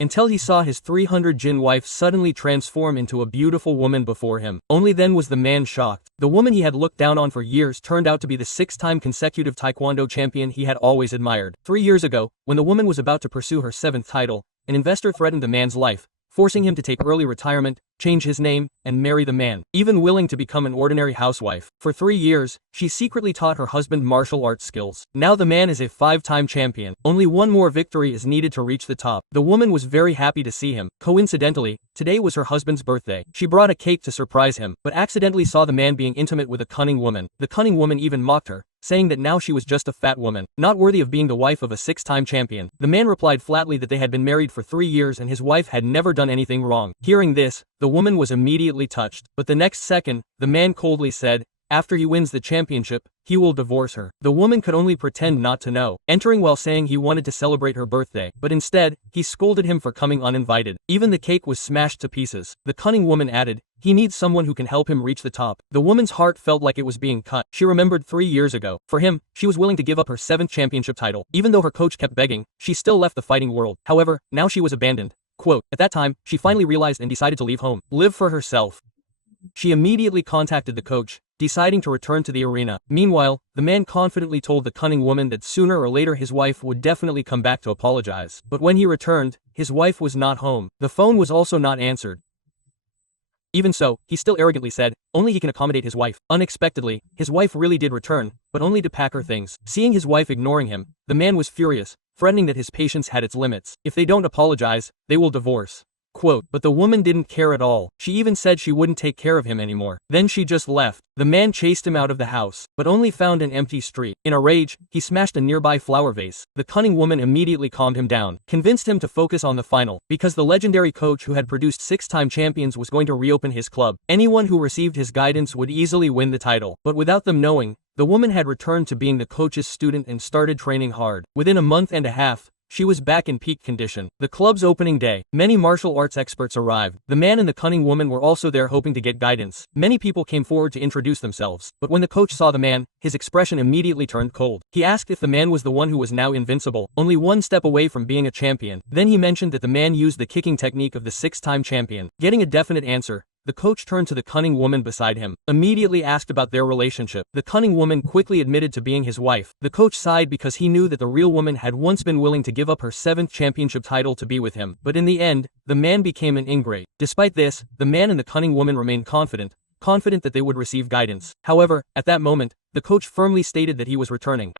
until he saw his 300 jin wife suddenly transform into a beautiful woman before him. Only then was the man shocked. The woman he had looked down on for years turned out to be the 6-time consecutive taekwondo champion he had always admired. 3 years ago, when the woman was about to pursue her 7th title, an investor threatened the man's life, forcing him to take early retirement, change his name, and marry the man, even willing to become an ordinary housewife. For 3 years, she secretly taught her husband martial arts skills. Now the man is a 5-time champion. Only one more victory is needed to reach the top. The woman was very happy to see him. Coincidentally, today was her husband's birthday. She brought a cake to surprise him, but accidentally saw the man being intimate with a cunning woman. The cunning woman even mocked her, saying that now she was just a fat woman, not worthy of being the wife of a 6-time champion. The man replied flatly that they had been married for 3 years and his wife had never done anything wrong. Hearing this, the woman was immediately touched, but the next second, the man coldly said, after he wins the championship, he will divorce her. The woman could only pretend not to know, entering while saying he wanted to celebrate her birthday, but instead, he scolded him for coming uninvited. Even the cake was smashed to pieces. The cunning woman added, he needs someone who can help him reach the top. The woman's heart felt like it was being cut. She remembered 3 years ago. For him, she was willing to give up her 7th championship title. Even though her coach kept begging, she still left the fighting world. However, now she was abandoned. Quote, at that time, she finally realized and decided to leave home, live for herself. She immediately contacted the coach, deciding to return to the arena. Meanwhile, the man confidently told the cunning woman that sooner or later his wife would definitely come back to apologize. But when he returned, his wife was not home. The phone was also not answered. Even so, he still arrogantly said, only he can accommodate his wife. Unexpectedly, his wife really did return, but only to pack her things. Seeing his wife ignoring him, the man was furious, threatening that his patience had its limits. If they don't apologize, they will divorce. Quote, but the woman didn't care at all. She even said she wouldn't take care of him anymore. Then she just left. The man chased him out of the house, but only found an empty street. In a rage, he smashed a nearby flower vase. The cunning woman immediately calmed him down, convinced him to focus on the final, because the legendary coach who had produced 6-time champions was going to reopen his club. Anyone who received his guidance would easily win the title. But without them knowing, the woman had returned to being the coach's student and started training hard. Within a month and a half, she was back in peak condition. The club's opening day, many martial arts experts arrived. The man and the cunning woman were also there hoping to get guidance. Many people came forward to introduce themselves, but when the coach saw the man, his expression immediately turned cold. He asked if the man was the one who was now invincible, only one step away from being a champion. Then he mentioned that the man used the kicking technique of the 6-time champion. Getting a definite answer, the coach turned to the cunning woman beside him, immediately asked about their relationship. The cunning woman quickly admitted to being his wife. The coach sighed because he knew that the real woman had once been willing to give up her 7th championship title to be with him. But in the end, the man became an ingrate. Despite this, the man and the cunning woman remained confident that they would receive guidance. However, at that moment, the coach firmly stated that he was returning.